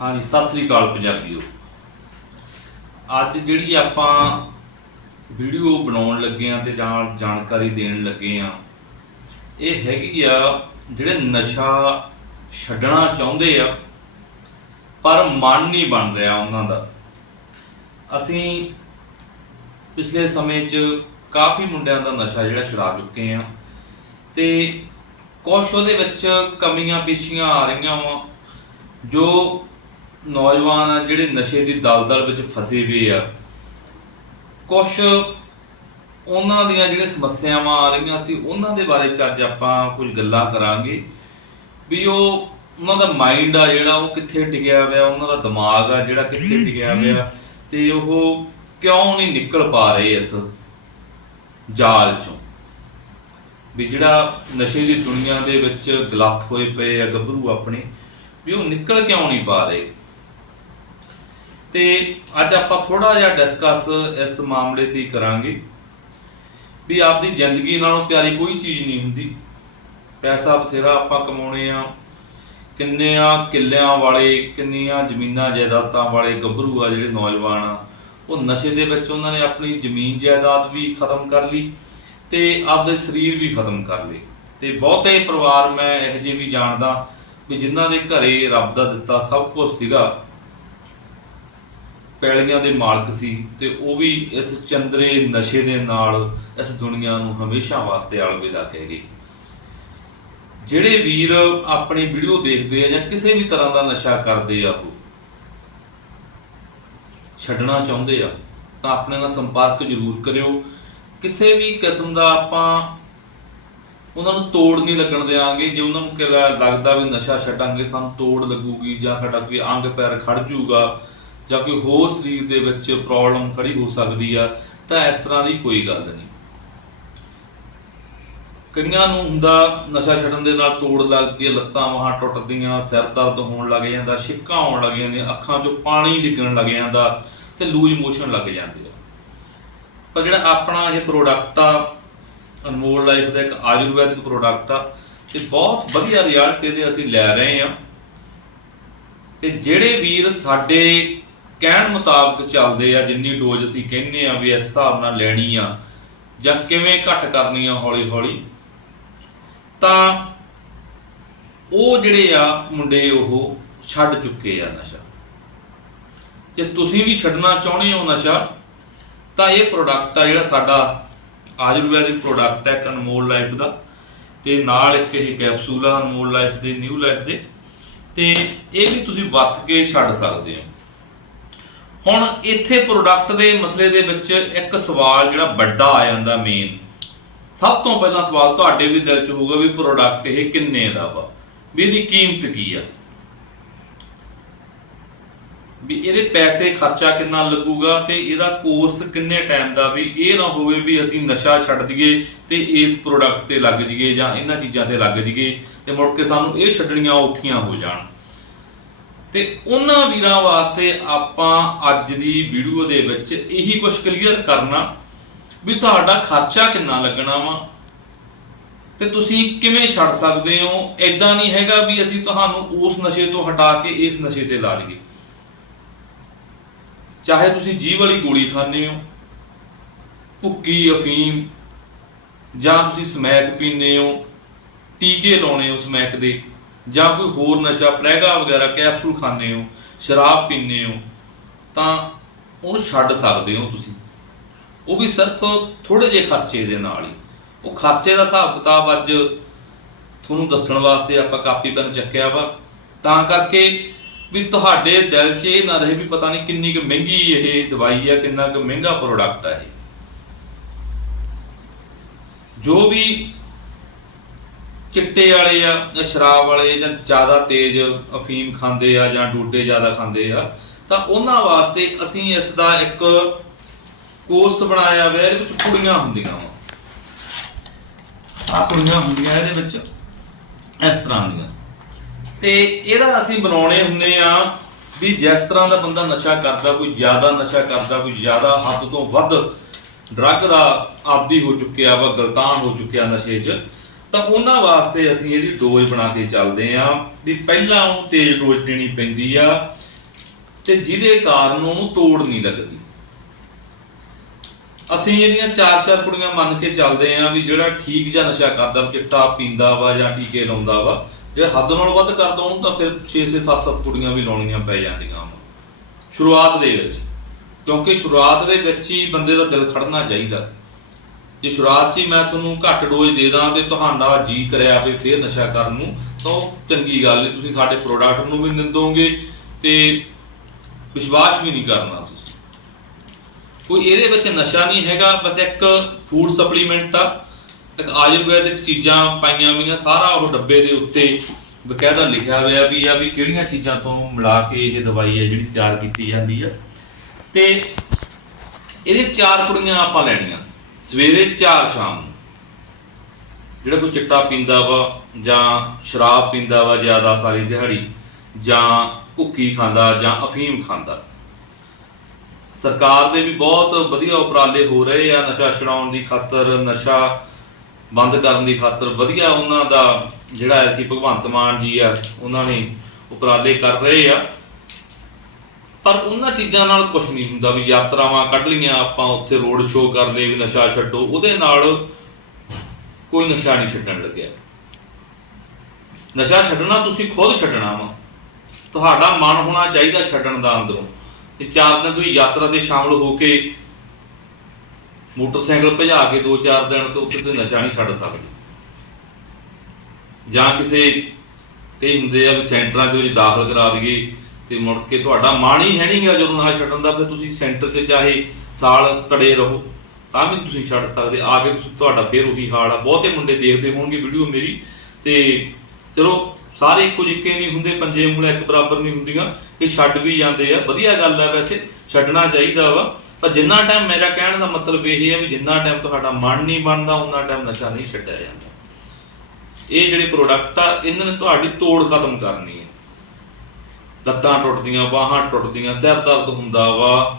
ਹਾਂਜੀ, ਸਤਿ ਸ੍ਰੀ ਅਕਾਲ ਪੰਜਾਬੀਓ। ਅੱਜ ਜਿਹੜੀ ਆਪਾਂ ਵੀਡੀਓ ਬਣਾਉਣ ਲੱਗੇ ਆ ਤੇ ਜਾਂ ਜਾਣਕਾਰੀ ਦੇਣ ਲੱਗੇ ਆ ਇਹ ਹੈਗੀ ਆ ਜਿਹੜੇ ਨਸ਼ਾ ਛੱਡਣਾ ਚਾਹੁੰਦੇ ਆ, ਪਰ ਮਨ ਨਹੀਂ ਬਣ ਰਿਹਾ ਉਹਨਾਂ ਦਾ। ਅਸੀਂ ਪਿਛਲੇ ਸਮੇਂ 'ਚ ਕਾਫੀ ਮੁੰਡਿਆਂ ਦਾ ਨਸ਼ਾ ਜਿਹੜਾ ਛੁਡਾ ਚੁੱਕੇ ਆ ਤੇ ਕੁਛ ਉਹਦੇ ਵਿੱਚ ਕਮੀਆਂ ਪੇਸ਼ੀਆਂ ਆ ਰਹੀਆਂ ਵਾ, ਜੋ ਨੌਜਵਾਨ ਆ, ਜਿਹੜੇ ਨਸ਼ੇ ਦੀ ਦਲਦਲ ਵਿੱਚ ਫਸੇ ਹੋਏ ਆ। ਕੁਛ ਉਹਨਾਂ ਦੀਆਂ ਜਿਹੜੀਆਂ ਸਮੱਸਿਆਵਾਂ ਆ ਰਹੀਆਂ ਸੀ, ਉਹਨਾਂ ਦੇ ਬਾਰੇ ਚ ਅੱਜ ਆਪਾਂ ਕੁਝ ਗੱਲਾਂ ਕਰਾਂਗੇ। ਵੀ ਉਹ, ਉਹਨਾਂ ਦਾ ਮਾਈਂਡ ਆ ਜਿਹੜਾ, ਉਹ ਕਿੱਥੇ ਟਿਕਿਆ ਹੋਇਆ, ਉਹਨਾਂ ਦਾ ਦਿਮਾਗ ਆ ਜਿਹੜਾ ਕਿੱਥੇ ਟਿਕਿਆ ਹੋਇਆ, ਤੇ ਉਹ ਕਿਉਂ ਨਹੀਂ ਨਿਕਲ ਪਾ ਰਹੇ ਇਸ ਜਾਲ ਚੋਂ? ਵੀ ਜਿਹੜਾ ਨਸ਼ੇ ਦੀ ਦੁਨੀਆ ਦੇ ਵਿੱਚ ਗਲਤ ਹੋਏ ਪਏ ਆ, ਗੱਭਰੂ ਆਪਣੇ, ਵੀ ਉਹ ਨਿਕਲ ਕਿਉਂ ਨਹੀਂ ਪਾ ਰਹੇ? ਤੇ ਅੱਜ ਆਪਾਂ ਥੋੜਾ ਜਿਹਾ ਡਿਸਕਸ ਇਸ ਮਾਮਲੇ ਤੇ ਕਰਾਂਗੇ ਵੀ ਆਪਦੀ ਜ਼ਿੰਦਗੀ ਨਾਲੋਂ ਪਿਆਰੀ ਕੋਈ ਚੀਜ਼ ਨਹੀਂ ਹੁੰਦੀ। ਪੈਸਾ ਬਥੇਰਾ ਆਪਾਂ ਕਮਾਉਣੇ ਆ, ਕਿੰਨਿਆਂ ਕਿੱਲਿਆਂ ਵਾਲੇ, ਕਿੰਨੀਆਂ ਜ਼ਮੀਨਾਂ ਜਾਇਦਾਦਾਂ ਵਾਲੇ ਗੱਭਰੂ ਆ ਜਿਹੜੇ ਨੌਜਵਾਨ ਆ, ਉਹ ਨਸ਼ੇ ਦੇ ਵਿੱਚ ਉਹਨਾਂ ਨੇ ਆਪਣੀ ਜ਼ਮੀਨ ਜਾਇਦਾਦ ਵੀ ਖਤਮ ਕਰ ਲਈ ਤੇ ਆਪਦੇ ਸਰੀਰ ਵੀ ਖਤਮ ਕਰ ਲਏ। ਤੇ ਬਹੁਤੇ ਪਰਿਵਾਰ ਮੈਂ ਇਹੋ ਜਿਹੇ ਵੀ ਜਾਣਦਾ ਵੀ ਜਿਨ੍ਹਾਂ ਦੇ ਘਰੇ ਰੱਬ ਦਾ ਦਿੱਤਾ ਸਭ ਕੁਝ ਸੀਗਾ। ਪੈਲੀਆਂ ਦੇ ਮਾਲਕ ਸੀ ਤੇ ਉਹ ਵੀ ਇਸ ਚੰਦਰੇ ਨਸ਼ੇ ਦੇ ਨਾਲ ਇਸ ਦੁਨੀਆ ਨੂੰ ਹਮੇਸ਼ਾ ਵਾਸਤੇ ਅਲਵਿਦਾ ਕਹਿ ਗਏ ਜਿਹੜੇ ਵੀਰ ਆਪਣੀ ਵੀਡੀਓ ਦੇਖਦੇ ਆ ਜਾਂ ਕਿਸੇ ਵੀ ਤਰ੍ਹਾਂ ਦਾ ਨਸ਼ਾ ਕਰਦੇ ਆ ਉਹ ਛੱਡਣਾ ਚਾਹੁੰਦੇ ਆ, ਤਾਂ ਆਪਣੇ ਨਾਲ ਸੰਪਰਕ ਜ਼ਰੂਰ ਕਰਿਓ। ਕਿਸੇ ਵੀ ਕਿਸਮ ਦਾ ਆਪਾਂ ਉਹਨਾਂ ਨੂੰ ਤੋੜ ਨਹੀਂ ਲੱਗਣ ਦੇਵਾਂਗੇ ਜੇ ਉਹਨਾਂ ਨੂੰ ਲੱਗਦਾ ਵੀ ਨਸ਼ਾ ਛੱਡਾਂਗੇ, ਸਾਨੂੰ ਤੋੜ ਲੱਗੂਗੀ ਜਾਂ ਸਾਡਾ ਕੋਈ ਅੰਗ ਪੈਰ ਖੜ ਜਾਊਗਾ ਜਾਂ ਕੋਈ ਹੋਰ ਸਰੀਰ ਦੇ ਵਿੱਚ ਪ੍ਰੋਬਲਮ ਖੜੀ ਹੋ ਸਕਦੀ ਆ, ਤਾਂ ਇਸ ਤਰ੍ਹਾਂ ਦੀ ਕੋਈ ਗੱਲ ਨਹੀਂ। ਕਈਆਂ ਨੂੰ ਹੁੰਦਾ ਨਸ਼ਾ ਛੱਡਣ ਦੇ ਨਾਲ ਤੋੜ ਲੱਗਦੀ ਹੈ ਲੱਤਾਂ ਵਾਹਾਂ ਟੁੱਟਦੀਆਂ ਸਿਰ ਦਰਦ ਹੋਣ ਲੱਗ ਜਾਂਦਾ, ਛਿੱਕਾਂ ਆਉਣ ਲੱਗ ਜਾਂਦੀਆਂ, ਅੱਖਾਂ 'ਚੋਂ ਪਾਣੀ ਡਿੱਗਣ ਲੱਗ ਜਾਂਦਾ ਤੇ ਲੂਜ਼ ਮੋਸ਼ਨ ਲੱਗ ਜਾਂਦੇ ਆ। ਪਰ ਜਿਹੜਾ ਆਪਣਾ ਇਹ ਪ੍ਰੋਡਕਟ ਆ, ਅਨਮੋਲ ਲਾਈਫ ਦਾ ਇੱਕ ਆਯੁਰਵੈਦਿਕ ਪ੍ਰੋਡਕਟ ਆ ਤੇ ਬਹੁਤ ਵਧੀਆ ਰਿਜ਼ਲਟ ਇਹਦੇ ਅਸੀਂ ਲੈ ਰਹੇ ਆ। ਤੇ ਜਿਹੜੇ ਵੀਰ ਸਾਡੇ ਕਹਿਣ ਮੁਤਾਬਕ ਚੱਲਦੇ ਆ, ਜਿੰਨੀ ਡੋਜ਼ ਅਸੀਂ ਕਹਿੰਦੇ ਆ ਵੀ ਇਸ ਹਿਸਾਬ ਨਾਲ ਲੈਣੀ ਆ ਜਾਂ ਕਿਵੇਂ ਘੱਟ ਕਰਨੀ ਆ ਹੌਲੀ ਹੌਲੀ ਤਾਂ ਉਹ ਜਿਹੜੇ ਆ ਮੁੰਡੇ ਉਹ ਛੱਡ ਚੁੱਕੇ ਆ ਨਸ਼ਾ। ਜੇ ਤੁਸੀਂ ਵੀ ਛੱਡਣਾ ਚਾਹੁੰਦੇ ਹੋ ਨਸ਼ਾ, ਤਾਂ ਇਹ ਪ੍ਰੋਡਕਟ ਆ ਜਿਹੜਾ ਸਾਡਾ ਆਯੁਰਵੈਦਿਕ ਪ੍ਰੋਡਕਟ ਹੈ ਇੱਕ ਅਨਮੋਲ ਲਾਈਫ ਦਾ, ਤੇ ਨਾਲ ਇੱਕ ਇਹ ਕੈਪਸੂਲ ਆ ਅਨਮੋਲ ਲਾਈਫ ਦੇ ਨਿਊ ਲਾਈਫ ਦੇ, ਤੇ ਇਹ ਵੀ ਤੁਸੀਂ ਵਰਤ ਕੇ ਛੱਡ ਸਕਦੇ ਹੋ। ਹੁਣ ਇੱਥੇ ਪ੍ਰੋਡਕਟ ਦੇ ਮਸਲੇ ਦੇ ਵਿੱਚ ਇੱਕ ਸਵਾਲ ਜਿਹੜਾ ਵੱਡਾ ਆ ਜਾਂਦਾ ਮੇਨ ਸਭ ਤੋਂ ਪਹਿਲਾਂ ਸਵਾਲ ਤੁਹਾਡੇ ਵੀ ਦਿਲ 'ਚ ਹੋਊਗਾ ਵੀ ਪ੍ਰੋਡਕਟ ਇਹ ਕਿੰਨੇ ਦਾ ਵਾ? ਵੀ ਇਹਦੀ ਕੀਮਤ ਕੀ ਆ? ਵੀ ਇਹਦੇ ਪੈਸੇ ਖਰਚਾ ਕਿੰਨਾ ਲੱਗੂਗਾ ਤੇ ਇਹਦਾ ਕੋਰਸ ਕਿੰਨੇ ਟਾਈਮ ਦਾ ਵੀ ਇਹ ਨਾ ਹੋਵੇ ਵੀ ਅਸੀਂ ਨਸ਼ਾ ਛੱਡ ਦਈਏ ਤੇ ਇਸ ਪ੍ਰੋਡਕਟ ਤੇ ਲੱਗ ਜਾਈਏ ਜਾਂ ਇਹਨਾਂ ਚੀਜ਼ਾਂ ਤੇ ਲੱਗ ਜਾਈਏ ਤੇ ਮੁੜ ਕੇ ਸਾਨੂੰ ਇਹ ਛੱਡਣੀਆਂ ਔਖੀਆਂ ਹੋ ਜਾਣ। ਤੇ ਉਹਨਾਂ ਵੀਰਾਂ ਵਾਸਤੇ ਆਪਾਂ ਅੱਜ ਦੀ ਵੀਡੀਓ ਦੇ ਵਿੱਚ ਇਹੀ ਕੁਝ ਕਲੀਅਰ ਕਰਨਾ ਵੀ ਤੁਹਾਡਾ ਖਰਚਾ ਕਿੰਨਾ ਲੱਗਣਾ ਵਾ। ਤੇ ਤੁਸੀਂ ਕਿਵੇਂ ਛੱਡ ਸਕਦੇ ਹੋ? ਐਦਾਂ ਨਹੀਂ ਹੈਗਾ ਵੀ ਅਸੀਂ ਤੁਹਾਨੂੰ ਉਸ ਨਸ਼ੇ ਤੋਂ ਹਟਾ ਕੇ ਇਸ ਨਸ਼ੇ ਤੇ ਲਾ ਲਈਏ। ਚਾਹੇ ਤੁਸੀਂ ਜੀਵ ਵਾਲੀ ਗੋਲੀ ਖਾਂਦੇ ਹੋ, ਭੁੱਕੀ, ਅਫੀਮ, ਜਾਂ ਤੁਸੀਂ ਸਮੈਕ ਪੀਂਦੇ ਹੋ, ਟੀਕੇ ਲਾਉਣੇ ਹੋ ਸਮੈਕ ਦੇ। ਜਾਂ ਕੋਈ ਹੋਰ ਨਸ਼ਾ ਪ੍ਰੈਗਾ ਵਗੈਰਾ, ਕੈਪਸੂਲ ਖਾਂਦੇ ਹੋ, ਸ਼ਰਾਬ ਪੀਂਦੇ ਹੋ, ਤਾਂ ਉਹਨੂੰ ਛੱਡ ਸਕਦੇ ਹੋ ਤੁਸੀਂ। ਉਹ ਵੀ ਸਿਰਫ ਥੋੜੇ ਜਿਹੇ ਖਰਚੇ ਦੇ ਨਾਲ ਹੀ। ਉਹ ਖਰਚੇ ਦਾ ਹਿਸਾਬ ਕਿਤਾਬ ਅੱਜ ਤੁਹਾਨੂੰ ਦੱਸਣ ਵਾਸਤੇ ਆਪਾਂ ਕਾਪੀ ਪੈਨ ਚੱਕਿਆ ਵਾ। ਤਾਂ ਕਰਕੇ ਵੀ ਤੁਹਾਡੇ ਦਿਲ 'ਚ ਇਹ ਨਾ ਰਹੇ ਵੀ ਪਤਾ ਨਹੀਂ ਕਿੰਨੀ ਕੁ ਮਹਿੰਗੀ ਇਹ ਦਵਾਈ ਆ, ਕਿੰਨਾ ਕੁ ਮਹਿੰਗਾ ਪ੍ਰੋਡਕਟ ਆ ਇਹ। ਜੋ ਵੀ ਚਿੱਟੇ ਵਾਲੇ ਆ ਜਾਂ ਸ਼ਰਾਬ ਵਾਲੇ ਜਾਂ ਜ਼ਿਆਦਾ ਤੇਜ਼ ਅਫੀਮ ਖਾਂਦੇ ਆ ਜਾਂ ਡੋਡੇ ਜ਼ਿਆਦਾ ਖਾਂਦੇ ਆ, ਤਾਂ ਉਹਨਾਂ ਵਾਸਤੇ ਅਸੀਂ ਇਸ ਦਾ ਇੱਕ ਕੋਰਸ ਬਣਾਇਆ ਹੋਇਆ, ਇਹਦੇ ਵਿੱਚ ਕੁੜੀਆਂ ਹੁੰਦੀਆਂ ਆ ਕੁੜੀਆਂ ਹੁੰਦੀਆਂ ਇਹਦੇ ਵਿੱਚ ਇਸ ਤਰ੍ਹਾਂ ਦੀਆਂ। ਤੇ ਇਹਦਾ ਅਸੀਂ ਬਣਾਉਣੇ ਹੁੰਨੇ ਆ ਵੀ ਜਿਸ ਤਰ੍ਹਾਂ ਦਾ ਬੰਦਾ ਨਸ਼ਾ ਕਰਦਾ, ਕੋਈ ਜ਼ਿਆਦਾ ਨਸ਼ਾ ਕਰਦਾ, ਕੋਈ ਜ਼ਿਆਦਾ ਹੱਦ ਤੋਂ ਵੱਧ ਡਰੱਗ ਦਾ ਆਦੀ ਹੋ ਚੁੱਕਿਆ ਵਾ, ਗਲਤਾਨ ਹੋ ਚੁੱਕਿਆ ਨਸ਼ੇ 'ਚ ਤਾਂ ਉਹਨਾਂ ਵਾਸਤੇ ਅਸੀਂ ਇਹਦੀ ਡੋਜ਼ ਬਣਾ ਕੇ ਚੱਲਦੇ ਆਂ ਵੀ ਪਹਿਲਾਂ ਉਹਨੂੰ ਤੇਜ਼ ਡੋਜ਼ ਦੇਣੀ ਪੈਂਦੀ ਆ ਤੇ ਜਿਹਦੇ ਕਾਰਨ ਉਹਨੂੰ ਤੋੜ ਨਹੀਂ ਲੱਗਦੀ। ਅਸੀਂ ਇਹਦੀਆਂ ਚਾਰ ਚਾਰ ਕੁੜੀਆਂ ਮੰਨ ਕੇ ਚੱਲਦੇ ਆਂ ਵੀ ਜਿਹੜਾ ਠੀਕ ਜਾਂ ਨਸ਼ਾ ਕਰਦਾ ਚਿੱਟਾ ਪੀਂਦਾ ਵਾ ਜਾਂ ਟੀਕੇ ਲਾਉਂਦਾ ਵਾ, ਜੇ ਹੱਦ ਨਾਲੋਂ ਵੱਧ ਕਰਦਾ ਉਹਨੂੰ ਤਾਂ ਫਿਰ 6 6 7 7 ਕੁੜੀਆਂ ਵੀ ਲਾਉਣੀਆਂ ਪੈ ਜਾਂਦੀਆਂ ਵਾ। ਸ਼ੁਰੂਆਤ ਦੇ ਵਿੱਚ, ਕਿਉਂਕਿ ਸ਼ੁਰੂਆਤ ਦੇ ਵਿੱਚ ਹੀ ਬੰਦੇ ਦਾ ਦਿਲ ਖੜਨਾ ਚਾਹੀਦਾ। ਜੇ ਸ਼ੁਰੂਆਤ 'ਚ ਹੀ ਮੈਂ ਤੁਹਾਨੂੰ ਘੱਟ ਡੋਜ਼ ਦੇ ਦਾਂ ਤੇ ਤੁਹਾਡਾ ਜੀ ਕਰਿਆ ਵੀ ਫੇਰ ਨਸ਼ਾ ਕਰਨ ਨੂੰ, ਤਾਂ ਉਹ ਚੰਗੀ ਗੱਲ ਨਹੀਂ ਤੁਸੀਂ ਸਾਡੇ ਪ੍ਰੋਡਕਟ ਨੂੰ ਵੀ ਨਿੰਦੋਗੇ ਤੇ ਵਿਸ਼ਵਾਸ ਵੀ ਨਹੀਂ ਕਰਨਾ ਤੁਸੀਂ। ਕੋਈ ਇਹਦੇ ਵਿੱਚ ਨਸ਼ਾ ਨਹੀਂ ਹੈਗਾ, ਬਸ ਇੱਕ ਫੂਡ ਸਪਲੀਮੈਂਟ ਦਾ ਇੱਕ ਆਯੁਰਵੈਦਿਕ ਚੀਜ਼ਾਂ ਪਾਈਆਂ ਹੋਈਆਂ, ਸਾਰਾ ਉਹ ਡੱਬੇ ਦੇ ਉੱਤੇ ਬਕਾਇਦਾ ਲਿਖਿਆ ਹੋਇਆ ਵੀ ਆ ਵੀ ਕਿਹੜੀਆਂ ਚੀਜ਼ਾਂ ਤੋਂ ਮਿਲਾ ਕੇ ਇਹ ਦਵਾਈ ਹੈ ਜਿਹੜੀ ਤਿਆਰ ਕੀਤੀ ਜਾਂਦੀ ਆ। ਤੇ ਇਹਦੇ ਚਾਰ ਕੁੜੀਆਂ ਆਪਾਂ ਲੈਣੀਆਂ। ਸਵੇਰੇ ਚਾਰ ਸ਼ਾਮ ਨੂੰ। ਜਿਹੜਾ ਕੋਈ ਚਿੱਟਾ ਪੀਂਦਾ ਵਾ ਜਾਂ ਸ਼ਰਾਬ ਪੀਂਦਾ ਵਾ ਜ਼ਿਆਦਾ ਸਾਰੀ ਦਿਹਾੜੀ ਜਾਂ ਭੁੱਕੀ ਖਾਂਦਾ ਜਾਂ ਅਫੀਮ ਖਾਂਦਾ। ਸਰਕਾਰ ਦੇ ਵੀ ਬਹੁਤ ਵਧੀਆ ਉਪਰਾਲੇ ਹੋ ਰਹੇ ਆ। ਨਸ਼ਾ ਛਡਾਉਣ ਦੀ ਖਾਤਰ, ਨਸ਼ਾ ਬੰਦ ਕਰਨ ਦੀ ਖਾਤਰ ਵਧੀਆ ਉਹਨਾਂ ਦਾ ਜਿਹੜਾ ਹੈ ਕਿ ਭਗਵੰਤ ਮਾਨ ਜੀ ਆ, ਉਹਨਾਂ ਨੇ ਉਪਰਾਲੇ ਕਰ ਰਹੇ ਆ। ਪਰ ਉਹਨਾਂ ਚੀਜ਼ਾਂ ਨਾਲ ਕੁਝ ਨਹੀਂ ਹੁੰਦਾ ਵੀ ਯਾਤਰਾਵਾਂ ਕੱਢ ਲਈਆਂ, ਆਪਾਂ ਉੱਥੇ ਰੋਡ ਸ਼ੋਅ ਕਰ ਲਏ, ਵੀ ਨਸ਼ਾ ਛੱਡੋ, ਉਹਦੇ ਨਾਲ ਕੋਈ ਨਸ਼ਾ ਨਹੀਂ ਛੱਡਣ ਲੱਗਿਆ। ਨਸ਼ਾ ਛੱਡਣਾ ਤੁਸੀਂ ਖੁਦ ਛੱਡਣਾ ਵਾ। ਤੁਹਾਡਾ ਮਨ ਹੋਣਾ ਚਾਹੀਦਾ ਛੱਡਣ ਦਾ ਅੰਦਰੋਂ। ਤੇ ਚਾਰ ਦਿਨ ਤੁਸੀਂ ਯਾਤਰਾ ਦੇ ਸ਼ਾਮਲ ਹੋ ਕੇ ਮੋਟਰਸਾਈਕਲ ਭਜਾ ਕੇ 2-4 ਦਿਨ ਤੋਂ ਉੱਥੇ ਤੁਸੀਂ ਨਸ਼ਾ ਨਹੀਂ ਛੱਡ ਸਕਦੇ। ਜਾਂ ਕਿਸੇ, ਕਈ ਹੁੰਦੇ ਆ ਵੀ ਸੈਂਟਰਾਂ ਦੇ ਵਿੱਚ ਦਾਖਲ ਕਰਾ ਦਈਏ ਤੇ ਮੁੜ ਕੇ ਤੁਹਾਡਾ ਮਨ ਹੀ ਹੈ ਨਹੀਂਗਾ ਜਦੋਂ ਨਸ਼ਾ ਛੱਡਣ ਦਾ, ਫਿਰ ਤੁਸੀਂ ਸੈਂਟਰ 'ਚ ਚਾਹੇ ਸਾਲ ਤੜੇ ਰਹੋ, ਤਾਂ ਵੀ ਤੁਸੀਂ ਛੱਡ ਸਕਦੇ। ਆ ਕੇ ਤੁਸੀਂ, ਤੁਹਾਡਾ ਫੇਰ ਉਹੀ ਹਾਲ ਆ। ਬਹੁਤੇ ਮੁੰਡੇ ਦੇਖਦੇ ਹੋਣਗੇ ਵੀਡੀਓ ਮੇਰੀ, ਤੇ ਚਲੋ, ਸਾਰੇ ਇੱਕੋ ਜਿੱਕੇ ਨਹੀਂ ਹੁੰਦੇ, ਪੰਜੇ ਉਂਗਲਾਂ ਇੱਕ ਬਰਾਬਰ ਨਹੀਂ ਹੁੰਦੀਆਂ, ਕਿ ਛੱਡ ਵੀ ਜਾਂਦੇ ਆ। ਵਧੀਆ ਗੱਲ ਆ ਵੈਸੇ, ਛੱਡਣਾ ਚਾਹੀਦਾ ਵਾ। ਪਰ ਜਿੰਨਾ ਟਾਈਮ ਮੇਰਾ ਕਹਿਣ ਦਾ ਮਤਲਬ ਇਹ ਹੈ ਵੀ ਜਿੰਨਾ ਟਾਈਮ ਤੁਹਾਡਾ ਮਨ ਨਹੀਂ ਬਣਦਾ ਉਹਨਾਂ ਟਾਈਮ ਨਸ਼ਾ ਨਹੀਂ ਛੱਡਿਆ ਜਾਂਦਾ। ਇਹ ਜਿਹੜੇ ਪ੍ਰੋਡਕਟ ਆ, ਇਹਨਾਂ ਨੇ ਤੁਹਾਡੀ ਤੋੜ ਖਤਮ ਕਰਨੀ ਲੱਤਾਂ ਟੁੱਟਦੀਆਂ, ਬਾਹਾਂ ਟੁੱਟਦੀਆਂ, ਸਿਰ ਦਰਦ ਹੁੰਦਾ ਵਾ।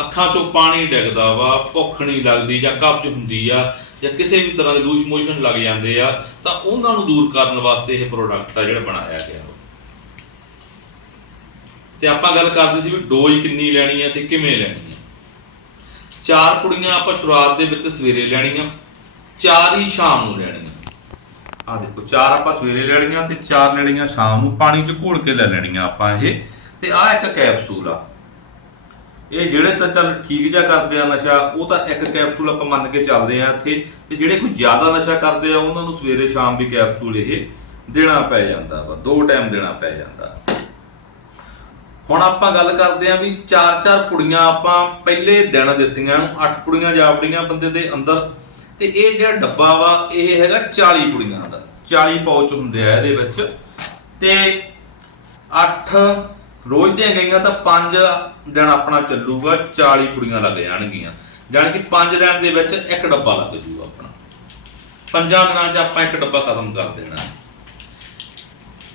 ਅੱਖਾਂ 'ਚੋਂ ਪਾਣੀ ਡਿੱਗਦਾ ਵਾ, ਭੁੱਖ ਨਹੀਂ ਲੱਗਦੀ ਜਾਂ ਕਬਜ਼ ਹੁੰਦੀ ਆ ਜਾਂ ਕਿਸੇ ਵੀ ਤਰ੍ਹਾਂ ਦੇ ਲੂਜ਼ ਮੋਸ਼ਨ ਲੱਗ ਜਾਂਦੇ ਆ, ਤਾਂ ਉਹਨਾਂ ਨੂੰ ਦੂਰ ਕਰਨ ਵਾਸਤੇ ਇਹ ਪ੍ਰੋਡਕਟ ਆ ਜਿਹੜਾ ਬਣਾਇਆ ਗਿਆ ਵਾ। ਤੇ ਆਪਾਂ ਗੱਲ ਕਰਦੇ ਸੀ ਵੀ ਡੋਜ਼ ਕਿੰਨੀ ਲੈਣੀ ਹੈ ਤੇ ਕਿਵੇਂ ਲੈਣੀ ਹੈ ਚਾਰ ਕੁੜੀਆਂ ਆਪਾਂ ਸ਼ੁਰੂਆਤ ਦੇ ਵਿੱਚ ਸਵੇਰੇ ਲੈਣੀਆਂ, ਚਾਰ ਹੀ ਸ਼ਾਮ ਨੂੰ ਲੈਣੀਆਂ। ਆ ਦੇਖੋ, ਚਾਰ ਆਪਾਂ ਸਵੇਰੇ ਲੈਣੀਆਂ ਤੇ ਚਾਰ ਲੈਣੀਆਂ ਸ਼ਾਮ ਨੂੰ। ਪਾਣੀ 'ਚ ਘੋਲ ਕੇ ਲੈ ਲੈਣੀਆਂ ਆਪਾਂ ਇਹ। ਤੇ ਆ ਇੱਕ ਕੈਪਸੂਲ ਆ। ਇਹ ਜਿਹੜੇ ਤਾਂ ਚੱਲ ਠੀਕ ਜਿਹਾ ਕਰਦੇ ਆ ਨਸ਼ਾ, ਉਹ ਤਾਂ ਇੱਕ ਕੈਪਸੂਲ ਆਪਾਂ ਮੰਨ ਕੇ ਚੱਲਦੇ ਆ ਇੱਥੇ। ਤੇ ਜਿਹੜੇ ਕੋਈ ਜ਼ਿਆਦਾ ਨਸ਼ਾ ਕਰਦੇ ਆ, ਉਹਨਾਂ ਨੂੰ ਸਵੇਰੇ ਸ਼ਾਮ ਵੀ ਕੈਪਸੂਲ ਇਹ ਦੇਣਾ ਪੈ ਜਾਂਦਾ ਵਾ। ਦੋ ਟਾਈਮ ਦੇਣਾ ਪੈ ਜਾਂਦਾ। ਹੁਣ ਆਪਾਂ ਗੱਲ ਕਰਦੇ ਆ ਵੀ ਚਾਰ ਚਾਰ ਪੁੜੀਆਂ ਆਪਾਂ ਪਹਿਲੇ ਦਿਨ ਦਿੱਤੀਆਂ ਨੂੰ ਅੱਠ ਪੁੜੀਆਂ ਜਾਵੜੀਆਂ ਬੰਦੇ ਦੇ ਅੰਦਰ। ਤੇ ਇਹ ਜਿਹੜਾ ਡੱਬਾ ਵਾ, ਇਹ ਹੈਗਾ 40 ਕੁੜੀਆਂ ਦਾ। 40 ਪਾਉਚ ਹੁੰਦੇ ਆ ਇਹਦੇ ਵਿੱਚ। ਤੇ 8 ਰੋਜ਼ ਦੀਆਂ ਗਈਆਂ ਤਾਂ 5 ਦਿਨ ਆਪਣਾ ਚੱਲੂਗਾ 40 ਕੁੜੀਆਂ ਲੱਗ ਜਾਣਗੀਆਂ। ਜਾਣੀ ਕਿ 5 ਦਿਨ ਦੇ ਵਿੱਚ ਇੱਕ ਡੱਬਾ ਲੱਗ ਜੂਗਾ ਆਪਣਾ। ਪੰਜਾਂ ਦਿਨਾਂ 'ਚ ਆਪਾਂ ਇੱਕ ਡੱਬਾ ਖਤਮ ਕਰ ਦੇਣਾ।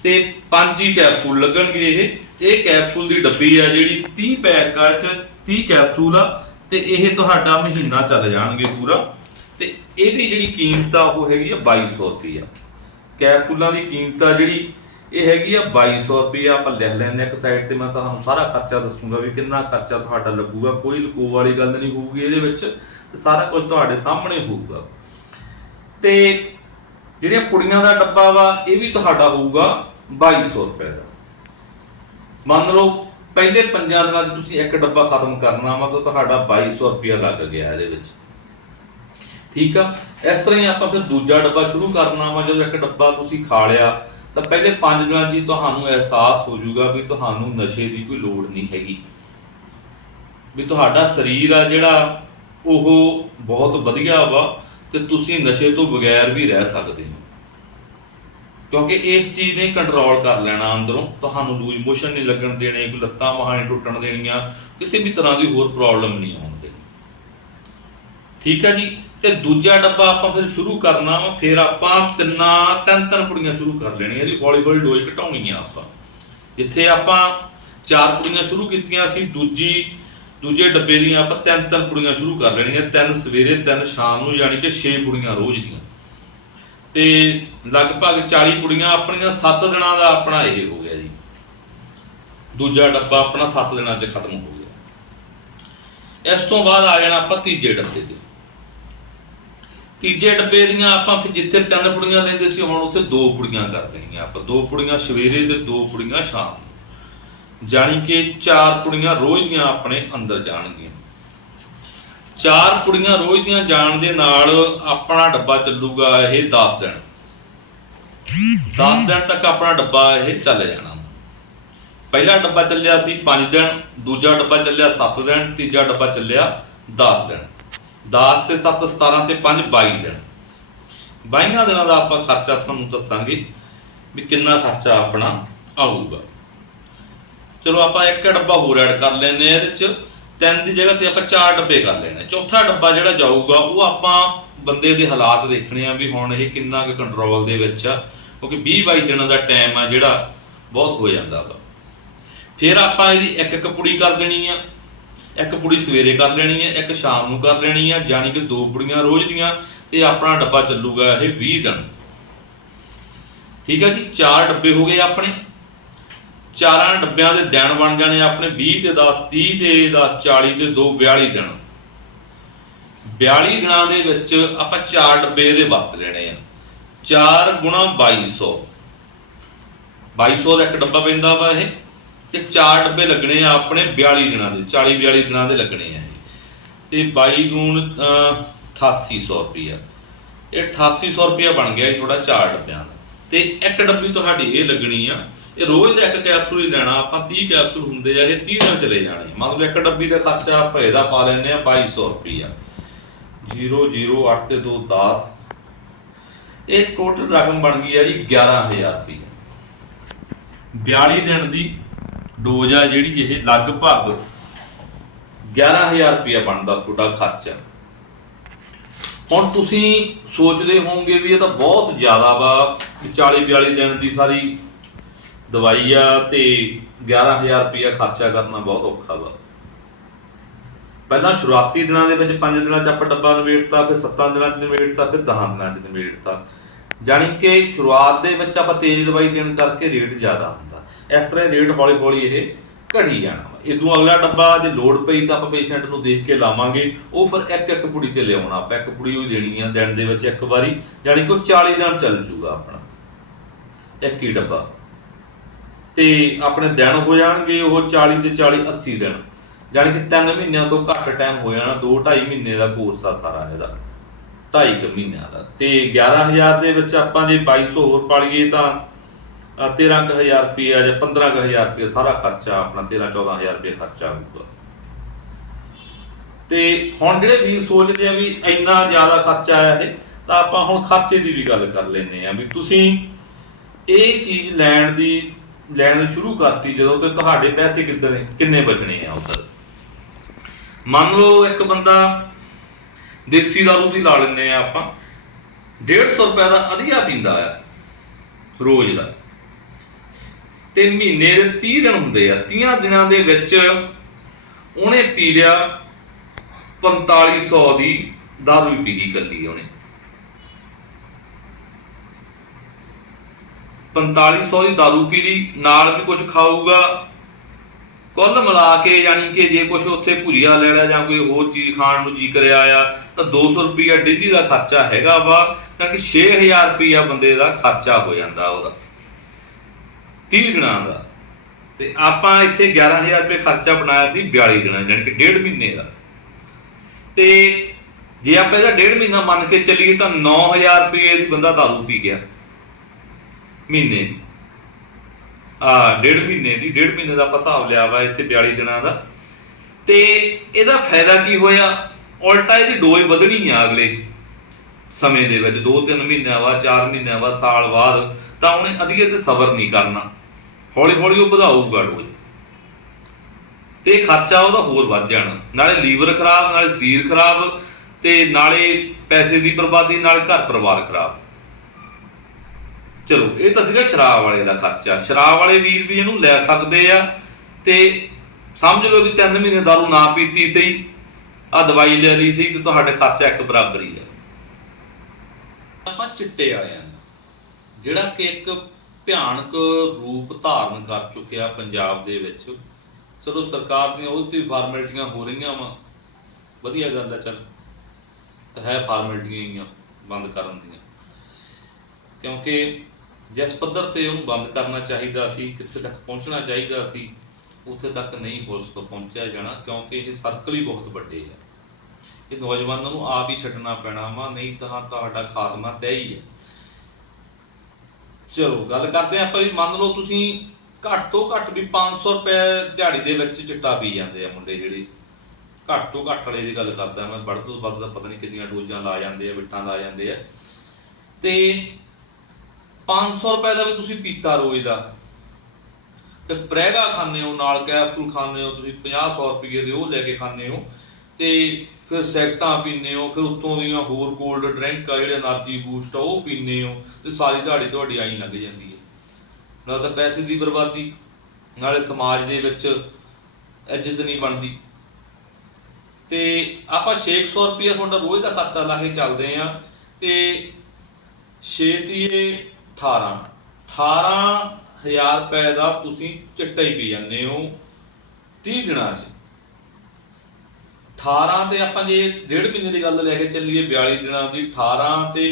ਤੇ ਪੰਜ ਹੀ ਕੈਪਸੂਲ ਲੱਗਣਗੇ ਇਹ। ਇਹ ਕੈਪਸੂਲ ਦੀ ਡੱਬੀ ਆ ਜਿਹੜੀ 30 ਪੈਕ ਆ ਚ 30 ਕੈਪਸੂਲ ਆ। ਤੇ ਇਹ ਤੁਹਾਡਾ ਮਹੀਨਾ ਚੱਲ ਜਾਣਗੇ ਪੂਰਾ। ਤੇ ਇਹਦੀ ਜਿਹੜੀ ਕੀਮਤ ਆ, ਉਹ ਹੈਗੀ ਆ 2200 ਰੁਪਈਆ। ਕੈਪਸੂਲਾਂ ਦੀ ਕੀਮਤ ਆ ਜਿਹੜੀ, ਇਹ ਹੈਗੀ ਆ 2200 ਰੁਪਈਆ। ਆਪਾਂ ਲਿਖ ਲੈਂਦੇ ਆ ਇੱਕ ਸਾਈਡ ਤੇ, ਮੈਂ ਤੁਹਾਨੂੰ ਸਾਰਾ ਖਰਚਾ ਦੱਸੂਗਾ ਵੀ ਕਿੰਨਾ ਖਰਚਾ ਤੁਹਾਡਾ ਲੱਗੂਗਾ। ਕੋਈ ਲਕੋ ਵਾਲੀ ਗੱਲ ਨਹੀਂ ਹੋਊਗੀ ਇਹਦੇ ਵਿੱਚ, ਤੇ ਸਾਰਾ ਕੁਝ ਤੁਹਾਡੇ ਸਾਹਮਣੇ ਹੋਊਗਾ। ਤੇ ਜਿਹੜੀਆਂ ਕੁੜੀਆਂ ਦਾ ਡੱਬਾ ਵਾ, ਇਹ ਵੀ ਤੁਹਾਡਾ ਹੋਊਗਾ 2200 ਰੁਪਏ ਦਾ। ਮੰਨ ਲਓ, ਪਹਿਲੇ ਪੰਜਾਂ ਦਿਨਾਂ 'ਚ ਤੁਸੀਂ ਇੱਕ ਡੱਬਾ ਖਤਮ ਕਰਨਾ ਵਾ, ਤਾਂ ਤੁਹਾਡਾ 2200 ਰੁਪਇਆ ਲੱਗ ਗਿਆ ਇਹਦੇ ਵਿੱਚ। ਠੀਕ ਆ? ਇਸ ਤਰ੍ਹਾਂ ਹੀ ਆਪਾਂ ਫਿਰ ਦੂਜਾ ਡੱਬਾ ਸ਼ੁਰੂ ਕਰਨਾ ਵਾ, ਜਦੋਂ ਇੱਕ ਡੱਬਾ ਤੁਸੀਂ ਖਾ ਲਿਆ, ਤਾਂ ਪਹਿਲੇ 5 ਦਿਨਾਂ 'ਚ ਹੀ ਤੁਹਾਨੂੰ ਅਹਿਸਾਸ ਹੋ ਜਾਊਗਾ ਵੀ ਤੁਹਾਨੂੰ ਨਸ਼ੇ ਦੀ ਕੋਈ ਲੋੜ ਨਹੀਂ ਹੈਗੀ। ਵੀ ਤੁਹਾਡਾ ਸਰੀਰ ਆ ਜਿਹੜਾ, ਉਹ ਬਹੁਤ ਵਧੀਆ ਵਾ, ਤੇ ਤੁਸੀਂ ਨਸ਼ੇ ਤੋਂ ਬਗੈਰ ਵੀ ਰਹਿ ਸਕਦੇ ਹੋ। ਕਿਉਂਕਿ ਇਸ ਚੀਜ਼ ਨੇ ਕੰਟਰੋਲ ਕਰ ਲੈਣਾ ਅੰਦਰੋਂ। ਤੁਹਾਨੂੰ ਲੂਜ਼ ਮੋਸ਼ਨ ਨਹੀਂ ਲੱਗਣ ਦੇਣੇ, ਕੋਈ ਲੱਤਾਂ ਬਾਹਾਂ ਨਹੀਂ ਟੁੱਟਣ ਦੇਣੀਆਂ, ਕਿਸੇ ਵੀ ਤਰ੍ਹਾਂ ਦੀ ਹੋਰ ਪ੍ਰੋਬਲਮ ਨਹੀਂ ਆਉਣ ਦੇਣੀ। ਠੀਕ ਆ ਜੀ? ਤੇ ਦੂਜਾ ਡੱਬਾ ਆਪਾਂ ਫਿਰ ਸ਼ੁਰੂ ਕਰਨਾ ਵਾ, ਫਿਰ ਆਪਾਂ ਤਿੰਨਾਂ, ਤਿੰਨ ਤਿੰਨ ਕੁੜੀਆਂ ਸ਼ੁਰੂ ਕਰ ਲੈਣੀਆਂ ਇਹਦੀ ਹੌਲੀ ਹੌਲੀ ਡੋਜ਼ ਘਟਾਉਣੀ ਆ ਆਪਾਂ। ਜਿੱਥੇ ਆਪਾਂ ਚਾਰ ਕੁੜੀਆਂ ਸ਼ੁਰੂ ਕੀਤੀਆਂ ਸੀ, ਦੂਜੀ, ਦੂਜੇ ਡੱਬੇ ਦੀਆਂ ਆਪਾਂ ਤਿੰਨ ਤਿੰਨ ਕੁੜੀਆਂ ਸ਼ੁਰੂ ਕਰ ਲੈਣੀਆਂ, ਤਿੰਨ ਸਵੇਰੇ, ਤਿੰਨ ਸ਼ਾਮ ਨੂੰ, ਯਾਨੀ ਕਿ 6 ਕੁੜੀਆਂ ਰੋਜ਼ ਦੀਆਂ। ਤੇ ਲਗਭਗ 40 ਕੁੜੀਆਂ ਆਪਣੀਆਂ 7 ਦਿਨਾਂ ਦਾ ਆਪਣਾ ਇਹ ਹੋ ਗਿਆ ਜੀ। ਦੂਜਾ ਡੱਬਾ ਆਪਣਾ 7 ਦਿਨਾਂ 'ਚ ਖਤਮ ਹੋ ਗਿਆ। ਇਸ ਤੋਂ ਬਾਅਦ ਆ ਜਾਣਾ ਆਪਾਂ ਤੀਜੇ ਡੱਬੇ ਤੇ। ਤੀਜੇ ਡੱਬੇ ਦੀਆਂ ਆਪਾਂ ਫਿਰ ਜਿੱਥੇ ਤਿੰਨ ਪੁੜੀਆਂ ਲੈਂਦੇ ਸੀ, ਹੁਣ ਉੱਥੇ ਦੋ ਪੁੜੀਆਂ ਕਰ ਦੇਣੀਆਂ ਆਪਾਂ। ਦੋ ਪੁੜੀਆਂ ਸਵੇਰੇ ਤੇ ਦੋ ਪੁੜੀਆਂ ਸ਼ਾਮ ਨੂੰ। ਜਾਣੀ ਕਿ ਚਾਰ ਪੁੜੀਆਂ ਰੋਜ਼ ਦੀਆਂ ਆਪਣੇ ਅੰਦਰ ਜਾਣਗੀਆਂ। ਚਾਰ ਪੁੜੀਆਂ ਰੋਜ਼ ਦੀਆਂ ਜਾਣ ਦੇ ਨਾਲ ਆਪਣਾ ਡੱਬਾ ਚੱਲੂਗਾ ਇਹ 10 ਦਿਨ। 10 ਦਿਨ ਤੱਕ ਆਪਣਾ ਡੱਬਾ ਇਹ ਚੱਲ ਜਾਣਾ। ਪਹਿਲਾ ਡੱਬਾ ਚੱਲਿਆ ਸੀ 5 ਦਿਨ, ਦੂਜਾ ਡੱਬਾ ਚੱਲਿਆ 7 ਦਿਨ, ਤੀਜਾ ਡੱਬਾ ਚੱਲਿਆ 10 ਦਿਨ। 10 ਤੇ 7 17 ਤੇ 5 22 ਦਿਨ। 22 ਦਿਨਾਂ ਦਾ ਆਪਾਂ ਖਰਚਾ ਤੁਹਾਨੂੰ ਦੱਸਾਂਗੇ ਵੀ ਕਿੰਨਾ ਖਰਚਾ ਆਪਣਾ ਆਊਗਾ। ਚਲੋ ਆਪਾਂ ਇੱਕ ਡੱਬਾ ਹੋਰ ਐਡ ਕਰ ਲੈਨੇ ਆ ਇਹਦੇ ਚ ਤਿੰਨ ਦੀ ਜਗ੍ਹਾ ਤੇ ਆਪਾਂ ਚਾਰ ਡੱਬੇ ਕਰ ਲੈਨੇ ਆ। ਚੌਥਾ ਡੱਬਾ ਜਿਹੜਾ ਜਾਊਗਾ, ਉਹ ਆਪਾਂ ਬੰਦੇ ਦੇ ਹਾਲਾਤ ਦੇਖਣੇ ਆ ਵੀ ਹੁਣ ਇਹ ਕਿੰਨਾ ਕੁ ਕੰਟਰੋਲ ਦੇ ਵਿੱਚ ਆ, ਕਿਉਂਕਿ 20 22 ਦਿਨਾਂ ਦਾ ਟਾਈਮ ਆ ਜਿਹੜਾ ਬਹੁਤ ਹੋ ਜਾਂਦਾ ਵਾ। ਫਿਰ ਆਪਾਂ ਇਹਦੀ ਇੱਕ ਇੱਕ ਪੁੜੀ ਕਰ ਦੇਣੀ ਆ। ਇੱਕ ਪੁੜੀ ਸਵੇਰੇ ਕਰ ਲੈਣੀ ਹੈ, ਇੱਕ ਸ਼ਾਮ ਨੂੰ ਕਰ ਲੈਣੀ ਹੈ ਜਾਨੀ ਕਿ ਦੋ ਪੁੜੀਆਂ ਰੋਜ਼ ਦੀਆਂ, ਤੇ ਆਪਣਾ ਡੱਬਾ ਚੱਲੂਗਾ ਇਹ 20 ਦਿਨ। ਠੀਕ ਹੈ ਜੀ, ਚਾਰ ਡੱਬੇ ਹੋ ਗਏ ਆਪਣੇ। ਚਾਰਾਂ ਡੱਬਿਆਂ ਦੇ ਦਿਨ ਬਣ ਜਾਣੇ ਆਪਣੇ 20 ਤੇ 10 30 ਤੇ 10 40 ਤੇ 2 42 ਦਿਨ। 42 ਦਿਨਾਂ ਦੇ ਵਿੱਚ ਆਪਾਂ ਚਾਰ ਡੱਬੇ ਇਹਦੇ ਵਰਤ ਲੈਣੇ ਆ। 4 ਗੁਣਾ 2200 2200 ਦਾ ਇੱਕ ਡੱਬਾ ਪੈਂਦਾ ਵਾ ਇਹ। ਤੇ ਚਾਰ ਡੱਬੇ ਲੱਗਣੇ ਆ ਆਪਣੇ 42 ਦਿਨਾਂ ਦੇ 40 42 ਦਿਨਾਂ ਦੇ ਲੱਗਣੇ ਆ ਤੇ 22 ਦੂਣ 8800 ਰੁਪਿਆ ਇਹ 8800 ਰੁਪਿਆ ਬਣ ਗਿਆ ਥੋੜਾ ਚਾਰ ਡੱਬਿਆਂ ਦਾ। ਤੇ ਇੱਕ ਡੱਬੀ ਤੁਹਾਡੀ ਇਹ ਲੱਗਣੀ ਆ, ਇਹ ਰੋਜ਼ ਦਾ ਇੱਕ ਕੈਪਸੂਲ ਹੀ ਲੈਣਾ, ਆਪਾਂ 30 ਕੈਪਸੂਲ ਹੁੰਦੇ ਆ, ਇਹ 30 ਦਿਨ ਚਲੇ ਜਾਣੇ। ਮਤਲਬ ਇੱਕ ਡੱਬੀ ਦਾ ਖਰਚਾ ਆਪਾਂ ਇਹਦਾ ਪਾ ਲੈਨੇ ਆ 2200 ਰੁਪਿਆ 008 ਤੇ 2 10 ਇਹ ਟੋਟਲ ਰਕਮ ਬਣ ਗਈ ਆ ਜੀ 11000 ਰੁਪਏ 42 ਦਿਨ ਦੀ ਡੋਜ਼ ਆ ਜਿਹੜੀ ਇਹ ਲਗਭਗ 11000 ਰੁਪਇਆ ਬਣਦਾ ਤੁਹਾਡਾ ਖਰਚਾ। ਹੁਣ ਤੁਸੀਂ ਸੋਚਦੇ ਹੋਵੋਗੇ ਵੀ ਇਹ ਤਾਂ ਬਹੁਤ ਜ਼ਿਆਦਾ ਵਾ 40 42 ਦਿਨ ਦੀ ਸਾਰੀ ਦਵਾਈ ਆ ਤੇ 11000 ਰੁਪਇਆ ਖਰਚਾ ਕਰਨਾ ਬਹੁਤ ਔਖਾ ਵਾ। ਪਹਿਲਾਂ ਸ਼ੁਰੂਆਤੀ ਦਿਨਾਂ ਦੇ ਵਿੱਚ 5 ਦਿਨਾਂ 'ਚ ਆਪਾਂ ਡੱਬਾ ਨਵੇੜਤਾ ਫਿਰ 7 ਦਿਨਾਂ 'ਚ ਨਵੇੜਤਾ ਫਿਰ 10 ਦਿਨਾਂ 'ਚ ਨਵੇੜਤਾ ਜਾਣੀ ਕਿ ਸ਼ੁਰੂਆਤ ਦੇ ਵਿੱਚ ਆਪਾਂ ਤੇਜ਼ ਦਵਾਈ ਦੇਣ ਕਰਕੇ ਰੇਟ ਜ਼ਿਆਦਾ ਇਸ ਤਰ੍ਹਾਂ ਰੇਟ ਹੌਲੀ ਹੌਲੀ ਇਹ ਘਟੀ ਜਾਣਾ ਵਾ। ਇਦੋਂ ਅਗਲਾ ਡੱਬਾ ਜੇ ਲੋਡ ਪਈ ਤਾਂ ਆਪਾਂ ਪੇਸ਼ੈਂਟ ਨੂੰ ਦੇਖ ਕੇ ਲਾਵਾਂਗੇ। ਉਹ ਫਿਰ ਇੱਕ ਇੱਕ ਪੁੜੀ ਤੇ ਲਿਆਉਣਾ ਆਪਾਂ। ਇੱਕ ਪੁੜੀ ਉਹ ਦੇਣੀ ਆ ਦਿਨ ਦੇ ਵਿੱਚ ਇੱਕ ਵਾਰੀ ਜਾਣੀ ਕਿ ਉਹ 40 ਦਿਨ ਚੱਲ ਜੂਗਾ ਆਪਣਾ। ਇੱਕ ਹੀ ਡੱਬਾ। ਤੇ ਆਪਣੇ ਦਿਨ ਹੋ ਜਾਣਗੇ, ਉਹ 40 ਤੇ 40 80 ਦਿਨ। ਜਾਣੀ ਕਿ 3 ਮਹੀਨਿਆਂ ਤੋਂ ਘੱਟ ਟਾਈਮ ਹੋ ਜਾਣਾ। 2 2.5 ਮਹੀਨੇ ਦਾ ਕੋਰਸ ਆ ਸਾਰਾ ਇਹਦਾ। 2.5 ਕੁ ਮਹੀਨਿਆਂ ਦਾ। ਤੇ 11000 ਦੇ ਵਿੱਚ ਆਪਾਂ ਜੇ 2200 ਹੋਰ ਪਾਲੀਏ ਤਾਂ 13000 ਰੁਪਏ ਜਾਂ 15000 ਰੁਪਏ ਸਾਰਾ ਖਰਚਾ ਆਪਣਾ 13 14000 ਰੁਪਏ ਖਰਚਾ ਆਊਗਾ ਤੇ ਹੁਣ ਜਿਹੜੇ ਵੀਰ ਸੋਚਦੇ ਆ ਵੀ ਇੰਨਾ ਜ਼ਿਆਦਾ ਖਰਚਾ ਆਇਆ ਇਹ, ਤਾਂ ਆਪਾਂ ਹੁਣ ਖਰਚੇ ਦੀ ਵੀ ਗੱਲ ਕਰ ਲੈਨੇ ਆ ਵੀ ਤੁਸੀਂ ਇਹ ਚੀਜ਼ ਲੈਣ ਦੀ, ਲੈਣ ਸ਼ੁਰੂ ਕਰਤੀ ਜਦੋਂ ਤੇ ਤੁਹਾਡੇ ਪੈਸੇ ਕਿੱਧਰ ਨੇ, ਕਿੰਨੇ ਬਚਣੇ ਆ ਉਧਰ? ਮੰਨ ਲਓ ਇੱਕ ਬੰਦਾ ਦੇਸੀ ਦਾਰੂ ਦੀ ਲਾ ਲੈਂਦੇ ਆ ਆਪਾਂ 150 ਰੁਪਏ ਦਾ ਅਧਿਆ ਪੀਂਦਾ ਆ, ਰੋਜ਼ ਦਾ। ਤੇ ਮਹੀਨੇ ਦੇ 30 ਦਿਨ ਹੁੰਦੇ ਆ 30 ਦਿਨਾਂ ਦੇ ਵਿੱਚ ਉਹਨੇ ਪੀ ਲਿਆ 4500 ਦੀ ਦਾਰੂ ਹੀ ਪੀ ਗਈ ਕੱਲੀ ਉਹਨੇ 4500 ਦੀ ਦਾਰੂ ਪੀ ਲਈ, ਨਾਲ ਵੀ ਕੁਝ ਖਾਊਗਾ, ਕੁੱਲ ਮਿਲਾ ਕੇ ਯਾਨੀ ਕਿ ਜੇ ਕੁਝ ਉੱਥੇ ਭੁਜੀਆ ਲੈ ਲਿਆ ਜਾਂ ਕੋਈ ਹੋਰ ਚੀਜ਼ ਖਾਣ ਨੂੰ ਜੀ ਕਰਿਆ ਆ, ਤਾਂ 200 ਰੁਪਿਆ ਡੇਲੀ ਦਾ ਖਰਚਾ ਹੈਗਾ ਵਾ ਕਿਉਂਕਿ 6000 ਰੁਪਿਆ ਬੰਦੇ ਦਾ ਖਰਚਾ ਹੋ ਜਾਂਦਾ ਉਹਦਾ। 30 ਦਿਨਾਂ ਦਾ। ਤੇ ਆਪਾਂ ਇੱਥੇ 11000 ਰੁਪਏ ਖਰਚਾ ਬਣਾਇਆ ਸੀ 42 ਦਿਨਾਂ ਯਾਨੀ ਕਿ ਡੇਢ ਮਹੀਨੇ ਦਾ। ਤੇ ਜੇ ਆਪਾਂ ਇਹਦਾ ਡੇਢ ਮਹੀਨਾ ਮੰਨ ਕੇ ਚੱਲੀਏ ਤਾਂ 9000 ਰੁਪਏ ਦੀ ਬੰਦਾ ਦਾਰੂ ਪੀ ਗਿਆ। ਮਹੀਨੇ ਦੀ। ਆ, ਡੇਢ ਮਹੀਨੇ ਦੀ। ਡੇਢ ਮਹੀਨੇ ਦਾ ਆਪਾਂ ਹਿਸਾਬ ਲਿਆ ਵਾ ਇੱਥੇ 42 ਦਿਨਾਂ ਦਾ। ਤੇ ਇਹਦਾ ਫਾਇਦਾ ਕੀ ਹੋਇਆ? ਉਲਟਾ ਇਹਦੀ ਡੋਜ਼ ਵਧਣੀ ਆ ਅਗਲੇ ਸਮੇਂ ਦੇ ਵਿੱਚ। 2-3 ਮਹੀਨਿਆਂ ਬਾਅਦ 4 ਮਹੀਨਿਆਂ ਬਾਅਦ, ਸਾਲ ਬਾਅਦ, ਤਾਂ ਉਹਨੇ ਅਧੀਏ ਤੇ ਸਬਰ ਨਹੀਂ ਕਰਨਾ। ਹੌਲੀ ਹੌਲੀ ਉਹ ਵਧਾਊਗਾ ਡੋਜ਼ ਤੇ ਖਰਚਾ ਉਹਦਾ ਹੋਰ ਵੱਧ ਜਾਣਾ। ਨਾਲੇ ਲੀਵਰ ਖਰਾਬ, ਨਾਲੇ ਸਰੀਰ ਖਰਾਬ, ਤੇ ਨਾਲੇ ਪੈਸੇ ਦੀ ਬਰਬਾਦੀ, ਨਾਲ ਘਰ ਪਰਿਵਾਰ ਖਰਾਬ। ਚਲੋ, ਇਹ ਤਾਂ ਸੀਗਾ ਸ਼ਰਾਬ ਵਾਲੇ ਦਾ ਖਰਚਾ। ਸ਼ਰਾਬ ਵਾਲੇ ਵੀਰ ਵੀ ਇਹਨੂੰ ਲੈ ਸਕਦੇ ਆ ਤੇ ਸਮਝ ਲਓ ਵੀ 3 ਮਹੀਨੇ ਦਾਰੂ ਨਾ ਪੀਤੀ ਸਹੀ ਆ ਦਵਾਈ ਲੈ ਲਈ ਸੀ ਤੇ ਤੁਹਾਡੇ ਖਰਚਾ ਇੱਕ ਬਰਾਬਰ ਹੀ ਆ। ਆਪਾਂ ਚਿੱਟੇ ਵਾਲਿਆਂ ਜਿਹੜਾ ਕਿ ਇੱਕ ਭਿਆਨਕ ਰੂਪ ਧਾਰਨ ਕਰ ਚੁੱਕਿਆ ਪੰਜਾਬ ਦੇ ਵਿੱਚ। ਚਲੋ ਸਰਕਾਰ ਦੀਆਂ ਉਹ ਤੇ ਫਾਰਮੈਲਿਟੀਆਂ ਹੋ ਰਹੀਆਂ ਵਾ। ਵਧੀਆ ਗੱਲ ਹੈ ਚੱਲ। ਹੈ ਫਾਰਮੈਲਿਟੀਆਂ ਹੀ ਆ, ਬੰਦ ਕਰਨ ਦੀਆਂ। ਕਿਉਂਕਿ ਜਿਸ ਪੱਧਰ ਤੇ ਉਹਨੂੰ ਬੰਦ ਕਰਨਾ ਚਾਹੀਦਾ ਸੀ, ਕਿੱਥੇ ਤੱਕ ਪਹੁੰਚਣਾ ਚਾਹੀਦਾ ਸੀ, ਉੱਥੇ ਤੱਕ ਨਹੀਂ ਪੁਲਿਸ ਤੋਂ ਪਹੁੰਚਿਆ ਜਾਣਾ, ਕਿਉਂਕਿ ਇਹ ਸਰਕਲ ਹੀ ਬਹੁਤ ਵੱਡੇ ਆ। ਇਹ ਨੌਜਵਾਨਾਂ ਨੂੰ ਆਪ ਹੀ ਛੱਡਣਾ ਪੈਣਾ ਵਾ, ਨਹੀਂ ਤਾਂ ਤੁਹਾਡਾ ਖਾਤਮਾ ਤੈਅ ਹੀ ਹੈ ਚਲੋ, ਗੱਲ ਕਰਦੇ ਹਾਂ ਆਪਾਂ ਵੀ ਮੰਨ ਲਓ ਤੁਸੀਂ ਘੱਟ ਤੋਂ ਘੱਟ ਵੀ 500 ਰੁਪਏ ਦਿਹਾੜੀ ਦੇ ਵਿੱਚ ਚਿੱਟਾ ਪੀ ਜਾਂਦੇ ਆ ਮੁੰਡੇ ਜਿਹੜੇ। ਘੱਟ ਤੋਂ ਘੱਟ ਵਾਲੇ ਦੀ ਗੱਲ ਕਰਦਾ ਮੈਂ, ਵੱਧ ਤੋਂ ਵੱਧ ਦਾ ਪਤਾ ਨਹੀਂ ਕਿੰਨੀਆਂ ਡੋਜ਼ਾਂ ਲਾ ਜਾਂਦੇ ਆ, ਬਿੱਟਾਂ ਲਾ ਜਾਂਦੇ ਆ। ਤੇ 500 ਰੁਪਏ ਦਾ ਵੀ ਤੁਸੀਂ ਪੀਤਾ ਰੋਜ਼ ਦਾ। ਤੇ ਪ੍ਰੈਗਾ ਖਾਂਦੇ ਹੋ, ਨਾਲ ਕੈਪਸੂਲ ਖਾਂਦੇ ਹੋ, ਤੁਸੀਂ 50 100 ਰੁਪਏ ਦੇ ਉਹ ਲੈ ਕੇ ਖਾਂਦੇ ਹੋ। ਤੇ ਫਿਰ ਸੈਕਟਾਂ ਪੀਨੇ ਹੋ, ਫਿਰ ਉੱਤੋਂ ਦੀਆਂ ਹੋਰ ਕੋਲਡ ਡਰਿੰਕ ਆ ਜਿਹੜੇ એનર્ਜੀ ਬੂਸਟ ਆ, ਉਹ ਪੀਨੇ ਹੋ ਤੇ ਸਾਰੀ ਦਿਹਾੜੀ ਤੁਹਾਡੀ ਆਈ ਲੱਗ ਜਾਂਦੀ ਹੈ। ਨਾਲ ਤਾਂ ਪੈਸੇ ਦੀ ਬਰਬਾਦੀ, ਨਾਲੇ ਸਮਾਜ ਦੇ ਵਿੱਚ ਇੱਜ਼ਤ ਨਹੀਂ ਬਣਦੀ। ਤੇ ਆਪਾਂ 600 ਰੁਪਏ ਤੁਹਾਡਾ ਰੋਜ਼ ਦਾ ਖਰਚਾ ਲਾ ਕੇ ਚੱਲਦੇ ਆ ਤੇ 6 ਦੀਏ 18 18000 ਰੁਪਏ ਦਾ ਤੁਸੀਂ ਚਿੱਟਾ ਹੀ ਪੀ ਜਾਂਦੇ ਹੋ 30 ਦਿਨਾਂ 'ਚ। 18 ਤੇ ਆਪਾਂ ਜੇ ਡੇਢ ਮਹੀਨੇ ਦੀ ਗੱਲ ਲੈ ਕੇ ਚੱਲੀਏ 42 ਦਿਨਾਂ ਦੀ 18 ਤੇ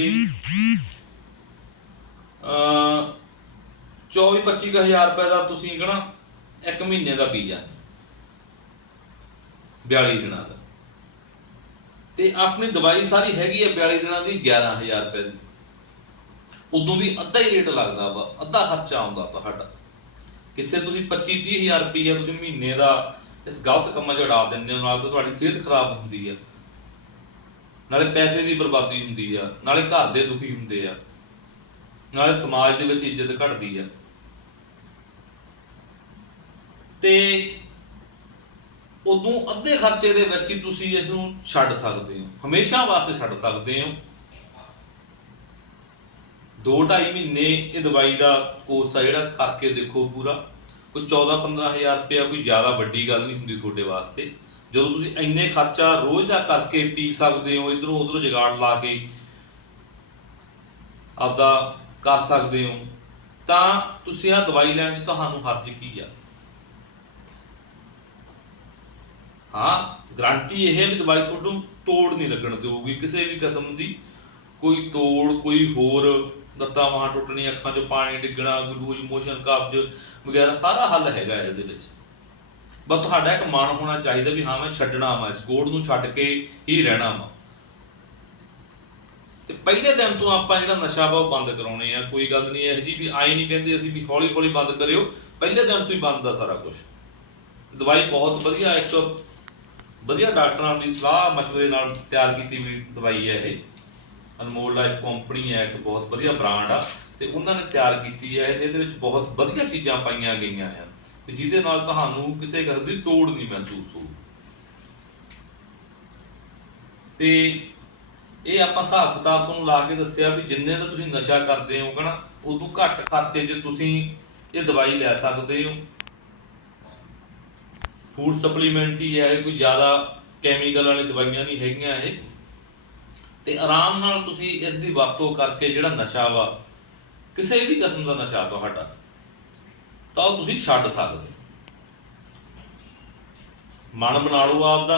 ਅ 24 25000 ਰੁਪਏ ਦਾ ਤੁਸੀਂ ਕਹਣਾ ਇੱਕ ਮਹੀਨੇ ਦਾ ਪੀ 42 ਦਿਨਾਂ ਦਾ। ਤੇ ਆਪਣੀ ਦਵਾਈ ਸਾਰੀ ਹੈਗੀ ਹੈ 42 ਦਿਨਾਂ ਦੀ 11000 ਰੁਪਏ ਦੀ। ਉਦੋਂ ਵੀ ਅੱਧਾ ਹੀ ਰੇਟ ਲੱਗਦਾ ਵਾ, ਅੱਧਾ ਖਰਚਾ ਆਉਂਦਾ ਤੁਹਾਡਾ। ਕਿੱਥੇ ਤੁਸੀਂ 25 30000 ਰੁਪਏ ਤੁਸੀਂ ਮਹੀਨੇ ਦਾ ਇਸ ਗਲਤ ਕੰਮਾਂ 'ਚ ਉਡਾ ਦਿੰਦੇ ਹੋ, ਨਾਲ ਤਾਂ ਤੁਹਾਡੀ ਸਿਹਤ ਖਰਾਬ ਹੁੰਦੀ ਆ। ਨਾਲੇ ਪੈਸੇ ਦੀ ਬਰਬਾਦੀ ਹੁੰਦੀ ਆ, ਨਾਲੇ ਘਰ ਦੇ ਦੁਖੀ ਹੁੰਦੇ ਆ, ਨਾਲੇ ਸਮਾਜ ਦੇ ਵਿੱਚ ਇੱਜ਼ਤ ਘਟਦੀ ਆ। ਤੇ ਉਦੋਂ ਅੱਧੇ ਖਰਚੇ ਦੇ ਵਿੱਚ ਹੀ ਤੁਸੀਂ ਇਸ ਨੂੰ ਛੱਡ ਸਕਦੇ ਹੋ, ਹਮੇਸ਼ਾ ਵਾਸਤੇ ਛੱਡ ਸਕਦੇ ਹੋ। 2.5 ਮਹੀਨੇ ਇਹ ਦਵਾਈ ਦਾ ਕੋਰਸ ਆ ਜਿਹੜਾ ਕਰਕੇ ਦੇਖੋ ਪੂਰਾ। ਕੋਈ 14-15000 ਰੁਪਇਆ ਕੋਈ ਜ਼ਿਆਦਾ ਵੱਡੀ ਗੱਲ ਨਹੀਂ ਹੁੰਦੀ ਤੁਹਾਡੇ ਵਾਸਤੇ। ਜਦੋਂ ਤੁਸੀਂ ਇੰਨੇ ਖਰਚਾ ਰੋਜ਼ ਦਾ ਕਰਕੇ ਪੀ ਸਕਦੇ ਹੋ, ਇਧਰੋਂ ਉਧਰੋਂ ਜਗਾੜ ਲਾ ਕੇ ਆਪਦਾ ਕਰ ਸਕਦੇ ਹੋ, ਤਾਂ ਤੁਸੀਂ ਆ ਦਵਾਈ ਲੈਣ 'ਚ ਤੁਹਾਨੂੰ ਹਰਜ ਕੀ ਆ? ਹਾਂ, ਗਰੰਟੀ ਇਹ ਹੈ ਵੀ ਦਵਾਈ ਤੁਹਾਨੂੰ ਤੋੜ ਨਹੀਂ ਲੱਗਣ ਦੇਊਗੀ। ਕਿਸੇ ਵੀ ਕਿਸਮ ਦੀ ਕੋਈ ਤੋੜ, ਕੋਈ ਹੋਰ ਲੱਤਾਂ ਬਾਹਾਂ ਟੁੱਟਣੀਆਂ, ਅੱਖਾਂ ਚ ਪਾਣੀ ਡਿੱਗਣਾ ਲੂਜ ਮੋਸ਼ਨ, ਕਬਜ਼ ਵਗੈਰਾ ਸਾਰਾ ਹੱਲ ਹੈਗਾ ਇਹਦੇ ਵਿੱਚ। ਬਸ ਤੁਹਾਡਾ ਇੱਕ ਮਨ ਹੋਣਾ ਚਾਹੀਦਾ ਵੀ ਹਾਂ, ਮੈਂ ਛੱਡਣਾ ਵਾ, ਇਸ ਕੋਡ ਨੂੰ ਛੱਡ ਕੇ ਹੀ ਰਹਿਣਾ ਵਾ। ਤੇ ਪਹਿਲੇ ਦਿਨ ਤੋਂ ਆਪਾਂ ਜਿਹੜਾ ਨਸ਼ਾ ਵਾ ਉਹ ਬੰਦ ਕਰਾਉਣੇ ਆ। ਕੋਈ ਗੱਲ ਨਹੀਂ, ਇਹ ਜੀ ਵੀ ਆਏ ਨਹੀਂ ਕਹਿੰਦੇ ਅਸੀਂ ਵੀ ਹੌਲੀ ਹੌਲੀ ਬੰਦ ਕਰਿਓ। ਪਹਿਲੇ ਦਿਨ ਤੋਂ ਹੀ ਬੰਦ ਦਾ ਸਾਰਾ ਕੁਝ ਦਵਾਈ ਬਹੁਤ ਵਧੀਆ, ਇੱਕ ਵਧੀਆ ਡਾਕਟਰਾਂ ਦੀ ਸਲਾਹ مشਵਰੇ ਨਾਲ ਤਿਆਰ ਕੀਤੀ ਹੋਈ ਦਵਾਈ ਹੈ ਇਹ। ਅਨਮੋਲ ਲਾਈਫ ਕੰਪਨੀ ਹੈ, ਇੱਕ ਬਹੁਤ ਵਧੀਆ ਬ੍ਰਾਂਡ ਆ। ਤੇ ਉਹਨਾਂ ਨੇ ਤਿਆਰ ਕੀਤੀ ਹੈ ਇਹਦੇ ਵਿੱਚ ਬਹੁਤ ਵਧੀਆ ਚੀਜ਼ਾਂ ਪਾਈਆਂ ਗਈਆਂ ਆ ਤੇ ਜਿਹਦੇ ਨਾਲ ਤੁਹਾਨੂੰ ਕਿਸੇ ਕਿਸਮ ਦੀ ਤੋੜ ਨਹੀਂ ਮਹਿਸੂਸ ਹੋਊ। ਤੇ ਇਹ ਆਪਾਂ ਹਿਸਾਬ ਕਿਤਾਬ ਤੁਹਾਨੂੰ ਲਾ ਕੇ ਦੱਸਿਆ ਵੀ ਜਿੰਨੇ ਦਾ ਤੁਸੀਂ ਨਸ਼ਾ ਕਰਦੇ ਹੋ ਨਾ ਉਦੋਂ ਘੱਟ ਖਰਚੇ 'ਚ ਤੁਸੀਂ ਇਹ ਦਵਾਈ ਲੈ ਸਕਦੇ ਹੋ। ਫੂਡ ਸਪਲੀਮੈਂਟ ਹੀ ਹੈ, ਕੋਈ ਜ਼ਿਆਦਾ ਕੈਮੀਕਲ ਵਾਲੀ ਦਵਾਈਆਂ ਨਹੀਂ ਹੈਗੀਆਂ ਇਹ। ਤੇ ਆਰਾਮ ਨਾਲ ਤੁਸੀਂ ਇਸ ਦੀ ਵਰਤੋਂ ਕਰਕੇ ਜਿਹੜਾ ਨਸ਼ਾ ਵਾ ਕਿਸੇ ਵੀ ਕਿਸਮ ਦਾ ਨਸ਼ਾ ਤੁਹਾਡਾ, ਤਾਂ ਉਹ ਤੁਸੀਂ ਛੱਡ ਸਕਦੇ ਮਨ ਬਣਾ ਲਓ ਆਪਦਾ।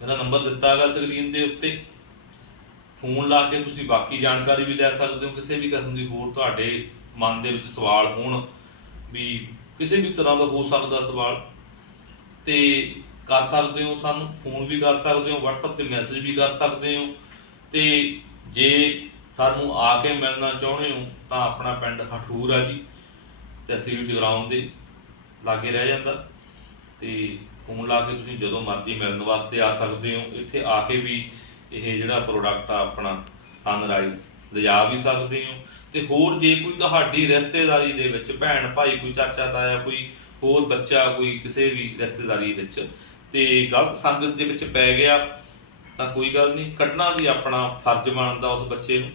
ਮੇਰਾ ਨੰਬਰ ਦਿੱਤਾ ਹੈਗਾ ਸਕਰੀਨ ਦੇ ਉੱਤੇ। ਫੋਨ ਲਾ ਕੇ ਤੁਸੀਂ ਬਾਕੀ ਜਾਣਕਾਰੀ ਵੀ ਲੈ ਸਕਦੇ ਹੋ। ਕਿਸੇ ਵੀ ਕਿਸਮ ਦੀ ਹੋਰ ਤੁਹਾਡੇ ਮਨ ਦੇ ਵਿੱਚ ਸਵਾਲ ਹੋਣ ਵੀ ਕਿਸੇ ਵੀ ਤਰ੍ਹਾਂ ਦਾ ਹੋ ਸਕਦਾ ਸਵਾਲ, ਤੇ ਕਰ ਸਕਦੇ ਹੋ ਸਾਨੂੰ, ਫੋਨ ਵੀ ਕਰ ਸਕਦੇ ਹੋ, WhatsApp ਤੇ ਮੈਸੇਜ ਵੀ ਕਰ ਸਕਦੇ ਹੋ। ਤੇ ਜੇ ਸਾਨੂੰ ਆ ਕੇ ਮਿਲਣਾ ਚਾਹੁੰਦੇ ਹੋ ਤਾਂ ਆਪਣਾ ਪਿੰਡ ਹਠੂਰ ਆ ਜੀ ਤਹਿਸੀਲ ਜਗਰਾਉਂ ਦੇ ਲਾਗੇ ਰਹਿ ਜਾਂਦਾ। ਤੇ ਫੋਨ ਲਾ ਕੇ ਤੁਸੀਂ ਜਦੋਂ ਮਰਜ਼ੀ ਮਿਲਣ ਵਾਸਤੇ ਆ ਸਕਦੇ ਹੋ। ਇੱਥੇ ਆ ਕੇ ਵੀ ਇਹ ਜਿਹੜਾ ਪ੍ਰੋਡਕਟ ਆ ਆਪਣਾ ਸਨਰਾਈਜ਼ ਲਿਜਾ ਵੀ ਸਕਦੇ ਹੋ। ਤੇ ਹੋਰ ਜੇ ਕੋਈ ਤੁਹਾਡੀ ਰਿਸ਼ਤੇਦਾਰੀ ਦੇ ਵਿੱਚ ਭੈਣ ਭਾਈ, ਕੋਈ ਚਾਚਾ ਤਾਇਆ, ਕੋਈ ਹੋਰ ਬੱਚਾ, ਕੋਈ ਕਿਸੇ ਵੀ ਰਿਸ਼ਤੇਦਾਰੀ ਵਿੱਚ ਤੇ ਗਲਤ ਸੰਗਤ ਦੇ ਵਿੱਚ ਪੈ ਗਿਆ ਤਾਂ ਕੋਈ ਗੱਲ ਨਹੀਂ, ਕੱਢਣਾ ਵੀ ਆਪਣਾ ਫਰਜ਼ ਬਣਦਾ ਉਸ ਬੱਚੇ ਨੂੰ।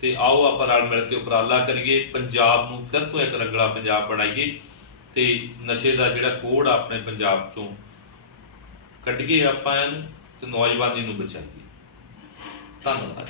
ਤੇ ਆਓ ਆਪਾਂ ਰਲ ਮਿਲ ਕੇ ਉਪਰਾਲਾ ਕਰੀਏ। ਪੰਜਾਬ ਨੂੰ ਫਿਰ ਤੋਂ ਇੱਕ ਰੰਗਲਾ ਪੰਜਾਬ ਬਣਾਈਏ ਤੇ ਨਸ਼ੇ ਦਾ ਜਿਹੜਾ ਕੋੜ ਆਪਣੇ ਪੰਜਾਬ ਚੋਂ ਕੱਢੀਏ ਆਪਾਂ ਇਹਨੂੰ ਤੇ ਨੌਜਵਾਨੀ ਨੂੰ ਬਚਾਈਏ। ਧੰਨਵਾਦ।